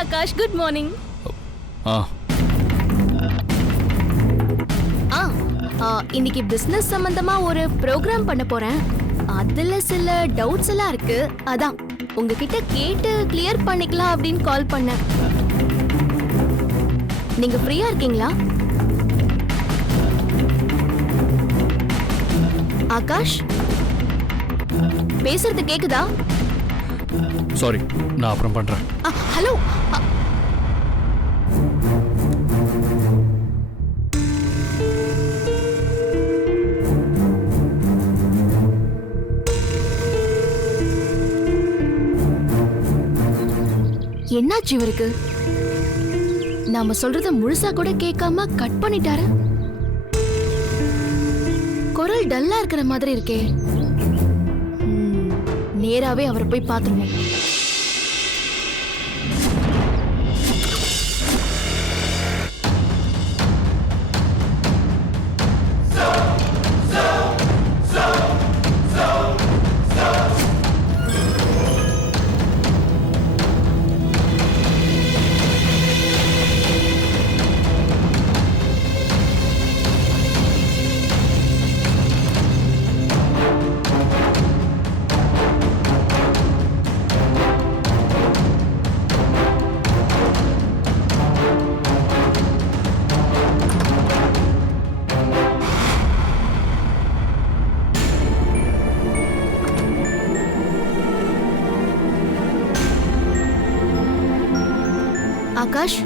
Akash, good morning. இன்னைக்கு business சம்பந்தமா ஒரு ப்ரோக்ராம் பண்ண போறேன். அதுல சில டவுட்ஸ் எல்லாம் இருக்கு. அதான் உங்ககிட்ட கேட்டு கிளியர் பண்ணிக்கலாம் அப்படின்னு கால் பண்ணேன். நீங்க ஃப்ரீயா இருக்கீங்களா? ஆகாஷ், பேசுறது கேக்குதா? சாரி, நான் அப்புறம் பண்றேன். ஹலோ, என்னாச்சு இவருக்கு? நாம சொல்றத முழுசா கூட கேட்காம கட் பண்ணிட்டாரு. குரல் டல்லா இருக்கிற மாதிரி இருக்கே. நேராவே அவரை போய் பார்த்துருவோம். ஆகாஷ்,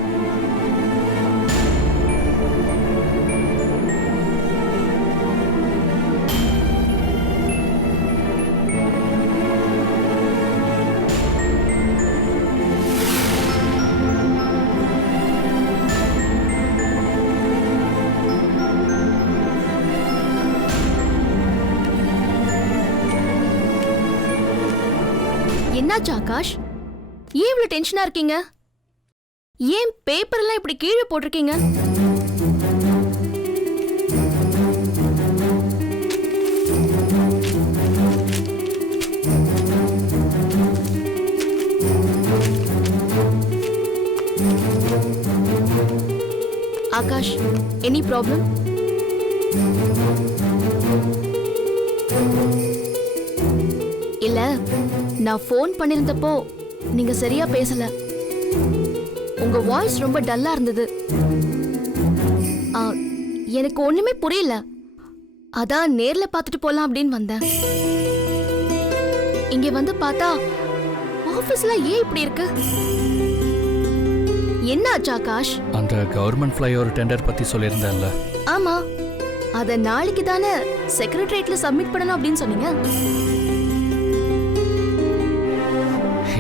என்னாச்சு ஆகாஷ்? ஏன் இவ்வளவு டென்ஷனா இருக்கீங்க? ஏன் பேப்பர் எல்லாம் இப்படி கீழே போட்டிருக்கீங்க? Akash, any problem? இல்ல, நான் ஃபோன் பண்ணிருந்தப்போ நீங்க சரியா பேசல. உங்க வாய்ஸ் ரொம்ப டல்லா இருந்தது. எனக்கு ஒண்ணுமே புரியல. அதான் நேர்ல பார்த்துட்டு போலாம் அப்படின்னு வந்தேன். இங்க வந்து பார்த்தா ஆபீஸ்ல ஏன் இப்படி இருக்கு? என்ன ஆச்சு ஆகாஷ்? அந்த கவர்மெண்ட் ஃப்ளைஓவர் டெண்டர் பத்தி சொல்லியிருந்தேன்ல. ஆமா, அத நாளைக்கு தானே செக்ரட்டரியேட்ல சப்மிட் பண்ணணும் அப்படின்னு சொன்னீங்க.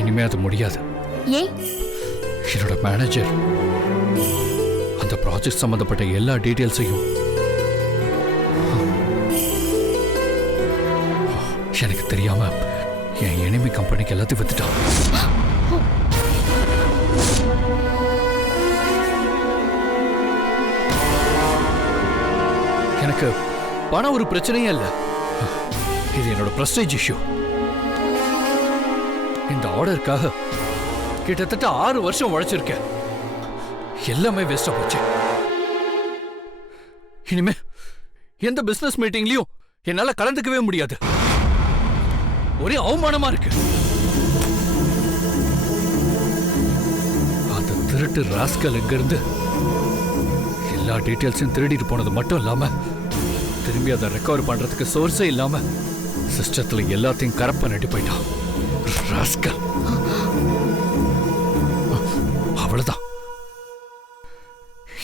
இனிமே அது முடியாது. ஏன்? என்னோட மேனேஜர் அந்த ப்ராஜெக்ட் சம்பந்தப்பட்ட எல்லா டீடைல்ஸையும் எனக்கு தெரியாம என் எனிமி கம்பெனிக்கு எல்லாத்தையும் வித்துட்டான். எனக்கு பணம் ஒரு பிரச்சனையே இல்ல. இது என்னோட பிரஸ்டீஜ் இஷ்யூ. இந்த ஆர்டருக்காக கிட்டத்தட்ட 6 வருஷம் உழைச்சிருக்கேன். எல்லாமே வேஸ்டா போச்சு. இனிமே எந்த பிசினஸ் மீட்டிங்லயும் என்னால கலந்துக்கவே முடியாது. ஒரே அவமானமா இருக்கு. அந்த திருட்டு ராஸ்கல் இங்க இருந்து எல்லா டீடைல்ஸையும் திருடிட்டு போனது மட்டும் இல்லாம திரும்பி அதை ரெக்கவர் பண்றதுக்கு சோர்ஸே இல்லாம சிஸ்டத்துல எல்லாத்தையும் கரெக்ட் பண்ணிட்டு போயிட்டான் ராஸ்கல். அவ்வளவுதான்.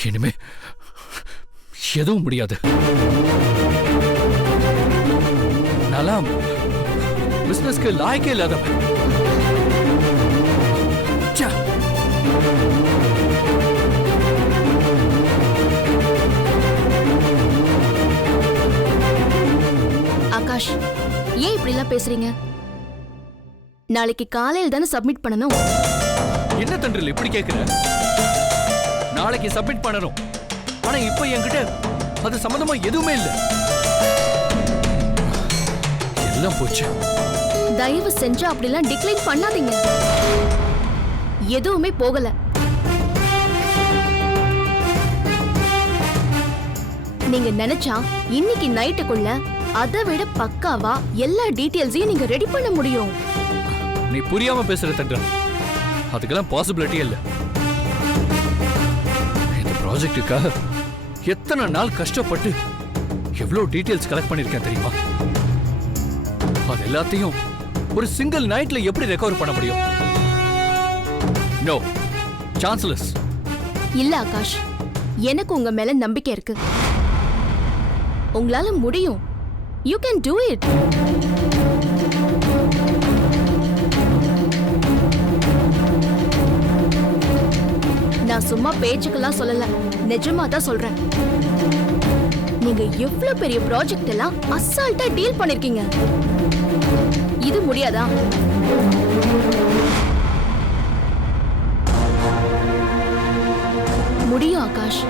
இனிமே எதுவும் முடியாது. நாலாம் பிசினஸ்க்கு லாய்க்கே இல்லாதவன். ச்சே. ஆகாஷ், ஏன் இப்படி எல்லாம் பேசுறீங்க? நாளைக்கு காலையில் தானே சப்மிட் பண்ணணும். என்ன தண்டல் இப்படி கேக்குற? நாளைக்கு சப்மிட் பண்ணணும். ஆனா இப்ப என்கிட்ட அது சம்பந்தமா எதுவுமே இல்ல. எல்லாம் போச்சு. தயவு செஞ்சு அப்படிலாம் டிக்ளைன் பண்ணாதீங்க. எதுவுமே போகல. நீங்க நினைச்சா இன்னைக்கு நைட்டுக்குள்ள அதை விட பக்காவா எல்லா டீடைல்ஸையும் நீங்க ரெடி பண்ண முடியும். நீ புரியாம பேசுற தண்டல். அதுக்கெல்லாம் பாசிபிலிட்டி இல்ல. இந்த ப்ராஜெக்டுக்காக எத்தனை நாள் கஷ்டப்பட்டு எவ்வளவு டீடைல்ஸ் கலெக்ட் பண்ணிருக்கேன் தெரியுமா? அது எல்லாத்தையும் ஒரு சிங்கிள் நைட்ல எப்படி ரெக்கவர் பண்ண முடியும்? No, chanceless. இல்ல ஆகாஷ், எனக்கு உங்க மேல நம்பிக்கை இருக்கு. உங்களால முடியும். You can do it. நான் சும்மா பேச்சுக்கெல்லாம் சொல்லல, நிஜமா தான் சொல்றேன். நீங்க எவ்வளவு பெரிய ப்ராஜெக்ட் எல்லாம் அசால்ட்டா டீல் பண்ணிருக்கீங்க. இது முடியாதா? முடியும் ஆகாஷ்.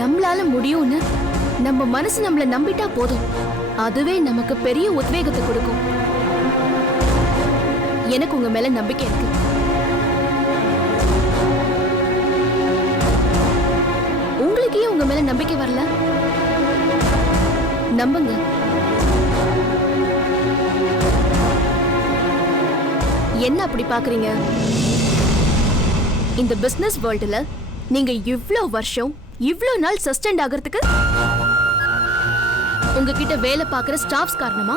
நம்மளால முடியும்னு நம்ம மனசு நம்மள நம்பிட்டா போதும். அதுவே நமக்கு பெரிய உத்வேகத்தை கொடுக்கும். எனக்கு உங்க மேல நம்பிக்கை இருக்கு. உங்களுக்கு ஏன் உங்க மேல நம்பிக்கை வரல? நம்புங்க. என்ன அப்படி பாக்குறீங்க? இந்த பிசினஸ் வேர்ல்டுல நீங்க இவ்ளோ வருஷம் இவ்ளோ நாள் சஸ்டெண்ட் ஆகிறதுக்கு உங்ககிட்ட வேலை பார்க்குற ஸ்டாஃப்ஸ் காரணமா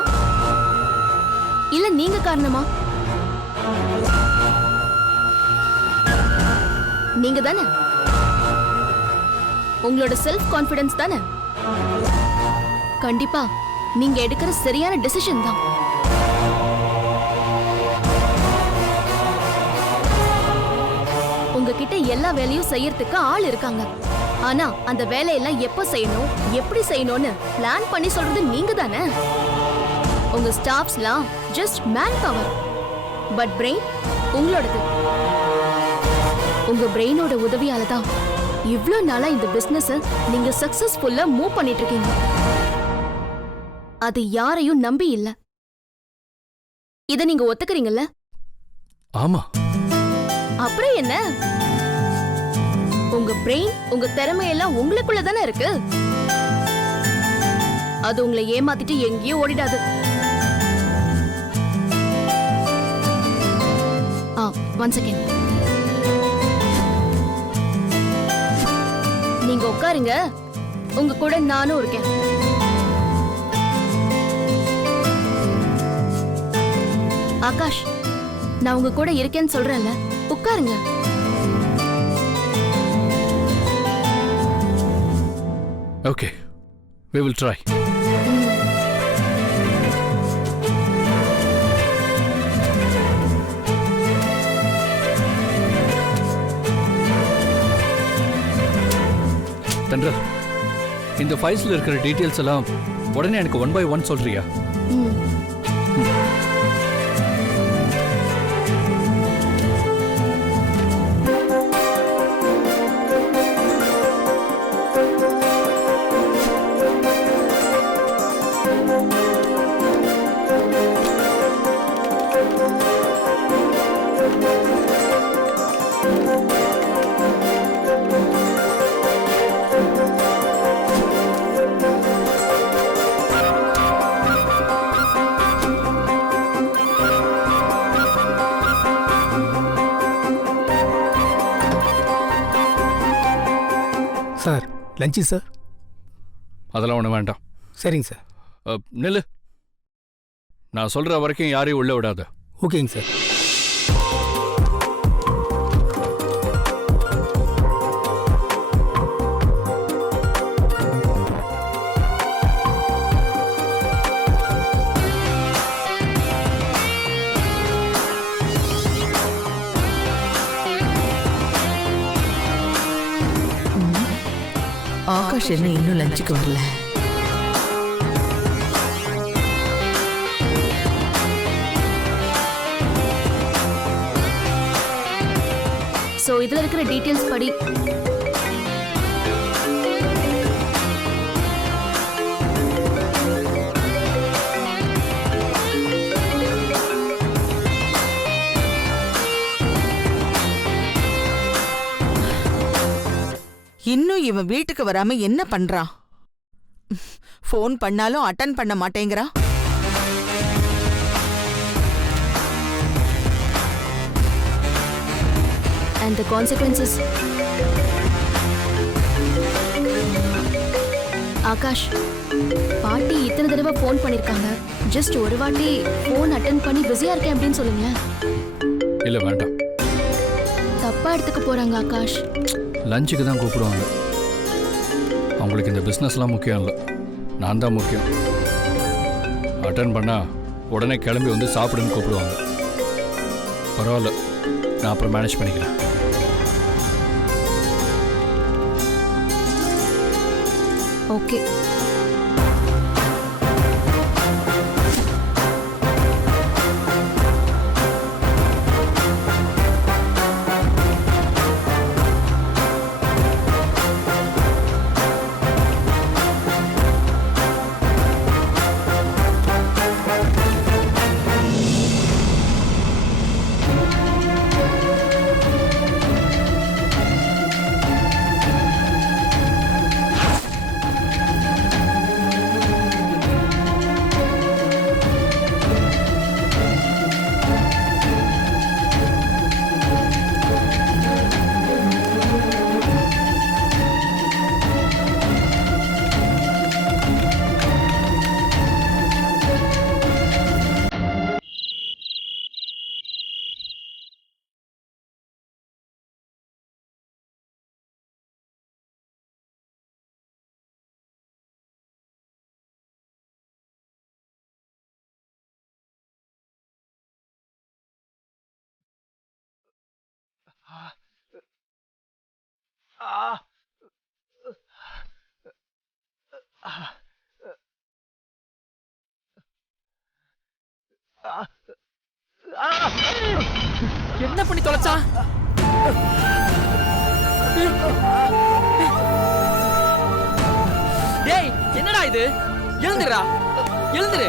இல்ல நீங்க காரணமா? நீங்க தானே. உங்களோட செல்ஃப் கான்ஃபிடன்ஸ் தானே. கண்டிப்பா நீங்க எடுக்கிற சரியான டெசிஷன் தான். உங்ககிட்ட எல்லா வேலையும் செய்யறதுக்கு ஆள் இருக்காங்க. ஆனா அந்த வேலையெல்லாம் எப்ப செய்யணும், எப்படி செய்யணும்னு பிளான் பண்ணி சொல்றது நீங்க தானே. உங்க ஸ்டாஃப்ஸ்லாம் just manpower. But brain உங்களோடது. உங்க பிரெயினோட உதவியால தான் இவ்ளோ நாளா இந்த பிசினஸ் நீங்க சக்சஸ்ஃபுல்லா மூவ் பண்ணிட்டு இருக்கீங்க. அது யாரையும் நம்பி இல்ல. இத நீங்க ஒத்துக்கிறீங்கல்ல? ஆமா. அப்புறம் என்ன? உங்க பிரெயின், உங்க திறமையெல்லாம் உங்களுக்குள்ள தானே இருக்கு. அது உங்களை ஏமாத்திட்டு எங்கேயோ ஓடிடாது. One second. நீங்க உட்காருங்க. உங்க கூட நானும் இருக்கேன். ஆகாஷ், நான் உங்க கூட இருக்கேன்னு சொல்றேன்ல, உட்காருங்க. Okay, we will try. Thunder, இந்த ஃபைல்ஸ்ல இருக்கிற டீடைல்ஸ் எல்லாம் உடனே எனக்கு 1 by 1 சொல்றியா? Sir, lunch sir. அதெல்லாம் ஒன்றும் வேண்டாம். சரிங்க சார். நில்லு. நான் சொல்ற வரைக்கும் யாரையும் உள்ள விடாத. ஓகேங்க சார். ஆகாஷ் என்ன இன்னும் லஞ்சுக்கு வரல? சோ இதுல இருக்கிற டீடைல்ஸ் படி இன்னும் இவன் வீட்டுக்கு வராம என்ன பண்றான்? ஃபோன் பண்ணாலும் அட்டன் பண்ண மாட்டேங்கிறான். and the consequences. ஆகாஷ், பாட்டி இத்தனை தடவை ஃபோன் பண்ணிருக்காங்க. ஜஸ்ட் ஒரு வாட்டி ஃபோன் அட்டெண்ட் பண்ணி பிஸியா இருக்கேன் அப்படின்னு சொல்லுங்க. இல்ல வேண்டாம். தப்பா எடுத்துக்க போறாங்க ஆகாஷ். லஞ்சுக்கு தான் கூப்பிடுவாங்க. அவங்களுக்கு இந்த பிஸ்னஸ்லாம் முக்கியம் இல்லை, நான் தான் முக்கியம். அட்டன் பண்ணா உடனே கிளம்பி வந்து சாப்பிடுன்னு கூப்பிடுவாங்க. பரவாயில்ல, நான் அப்புறம் மேனேஜ் பண்ணிக்கிறேன். ஓகே. என்ன பண்ணி தொலைச்சா? டேய், என்னடா இது? எழுந்துடா, எழுந்துரு.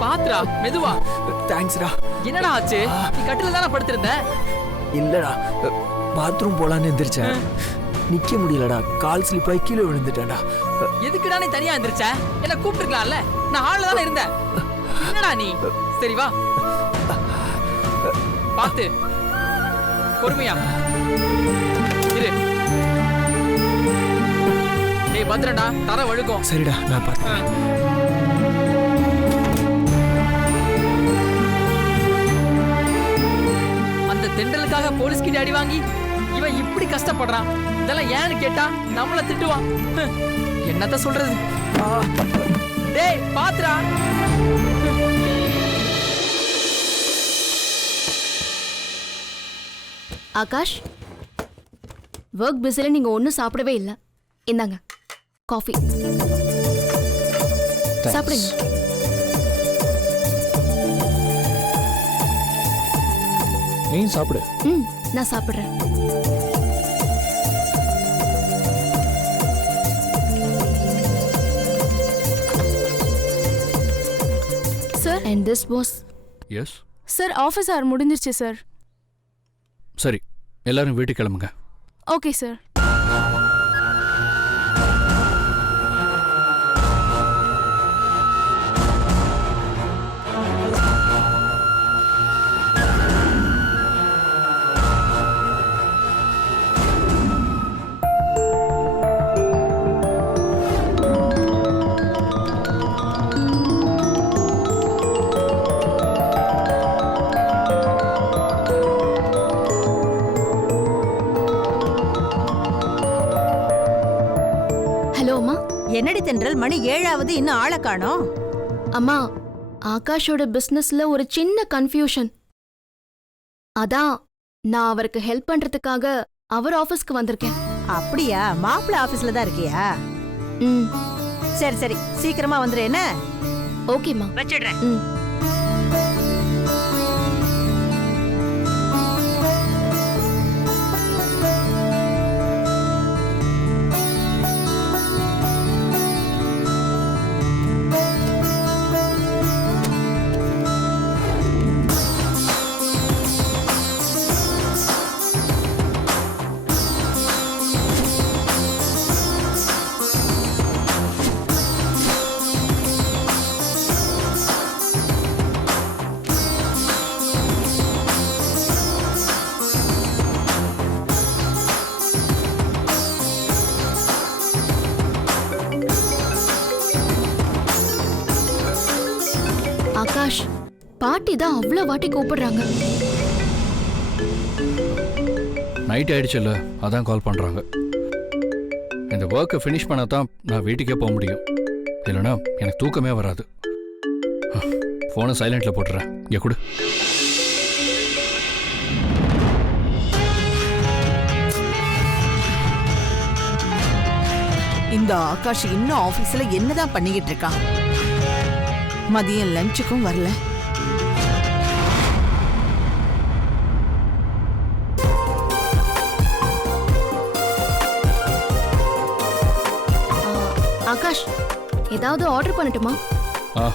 பாத்துடா, மெதுவா. தேங்க்ஸ்டா. என்னடா ஆச்சு? நீ கட்டில தானே படுத்திருந்த? இல்லடா, பாத்ரூம் போலான்னு எந்திரிச்சேன். நிக்க முடியலடா, கால் ஸ்லிப் ஆகி கீழே விழுந்துட்டேன்டா. எதுக்குடா நீ தனியா எந்திரிச்ச? என்ன கூப்பிட்டுருக்கலாம்ல, நான் ஹால்ல தானே இருந்தேன். என்னடா நீ? சரி வா, பாத்து பொறுமையா இரு. டேய் பத்ரண்டா, தர வழுக்கும். சரிடா, நான் பார்த்தேன். அந்த தெண்டலுக்காக போலீஸ் கிட்ட அடி வாங்கி இவன் இப்படி கஷ்டப்படுறான். இதெல்லாம் ஏன்னு கேட்டா நம்மள திட்டுவான். என்னத்த சொல்றது? டேய் பாத்துடா. ஆகாஷ், ஒர்க் பிஸில நீங்க ஒன்னும் சாப்பிடவே இல்ல. இந்தாங்க காஃபி, சாப்பிடுங்க. நீ சாப்பிடு. நான் சாப்பிடுறேன். Sir, and this was yes sir office hour முடிஞ்சிருச்சு சார். சரி, எல்லாரும் வீட்டுக்கு கிளம்புங்க. Okay sir. என்னடி தென்றல், மணி 7ஆவது, இன்னும் ஆளை காணோம். அம்மா, ஆகாஷோட பிசினஸ்ல ஒரு சின்ன கன்ஃபியூஷன். அதான் நான் அவருக்கு ஹெல்ப் பண்றதுக்காக அவர் ஆபீஸ்க்கு வந்திருக்கேன். அப்படியா? மாப்பிள்ளை ஆபீஸ்ல தான் இருக்கியா? ம். சரி சரி, சீக்கிரமா வந்துரு என்ன? ஓகேம்மா. வச்சிடுறேன். ம். ஆகாஷ், பாட்டி தான் அவ்வளவு வாட்டி கூப்பிடுறாங்க. நைட் ஆயிடுச்சுல்ல, அதான் கால் பண்றாங்க. இந்த ஒர்க்கை ஃபினிஷ் பண்ண தான் நான் வீட்டுக்கே போக முடியும். இல்லைன்னா எனக்கு தூக்கமே வராது. ஃபோனை சைலண்ட்ல போட்டுறேன். இங்கே கொடு. இந்த ஆகாஷ் இன்னும் ஆபீஸ்ல என்னதான் பண்ணிக்கிட்டு இருக்கான்? மதியம் லஞ்சுக்கும் வரல. ஆகாஷ், ஏதாவது ஆர்டர் பண்ணட்டுமா? ஆ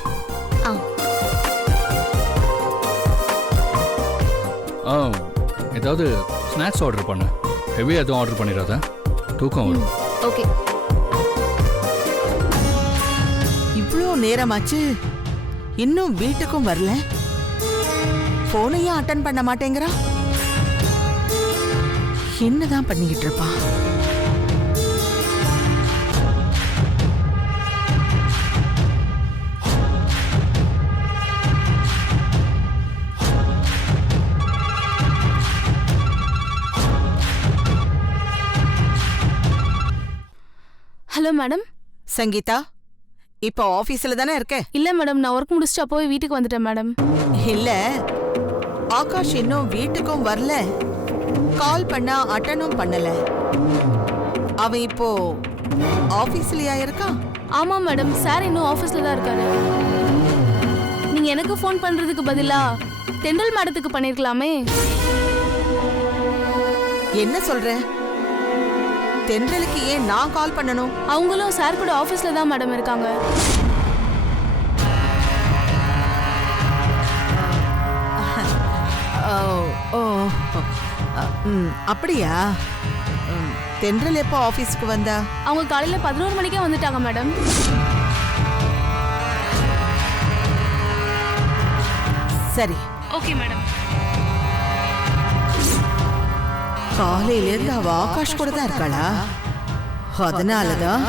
ஆ. ஆ ஏதாவது ஸ்நாக்ஸ் ஆர்டர் பண்ண. ஹெவியாக எதுவும் ஆர்டர் பண்ணிடாத, தூக்கம் வரும். ஓகே. இவ்வளோ நேரமாச்சு, இன்னும் வீட்டுக்கும் வரல. போனையும் அட்டன் பண்ண மாட்டேங்கிறா. என்னதான் பண்ணிக்கிட்டு இருப்பா? Hello madam. சங்கீதா, இப்போ ஆபீஸ்ல தானே இருக்க? இல்ல மேடம், நான் ஒர்க் முடிச்சுட்டு அப்போவே வீட்டுக்கு வந்துட்டேன் மேடம். இல்ல, ஆகாஷ் இன்னும் வீட்டுக்கும் வரல, கால் பண்ணா அட்டனும் பண்ணல. அவன் இப்போ ஆபீஸ்லயா இருக்கா? ஆமா மேடம், சார் இன்னும் ஆபீஸ்ல தான் இருக்காரு. நீங்க எனக்கு ஃபோன் பண்றதுக்கு பதிலா தென்றல் மேடத்துக்கு பண்ணிருக்கலாமே. என்ன சொல்ற? தென்றலுக்கு ஏன் நான் கால் பண்ணணும்? அவங்களும் சார் கூட ஆபீஸ்ல தான் மேடம் இருக்காங்க. அப்படியா? தென்றல் எப்போ ஆபீஸ்க்கு வந்தா? அவங்க காலையில 11 மணிக்கே வந்துட்டாங்க மேடம். சரி, ஓகே மேடம். காலையில இருந்து அவ ஆகாஷ் கூட தான் இருக்காளா? அதனாலதான்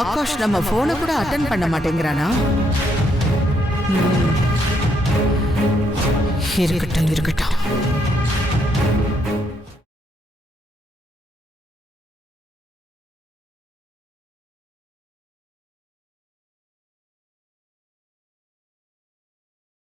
ஆகாஷ் நம்ம போனை கூட அட்டன் பண்ண மாட்டேங்கிறானா? இருக்கட்டும் இருக்கட்டும்.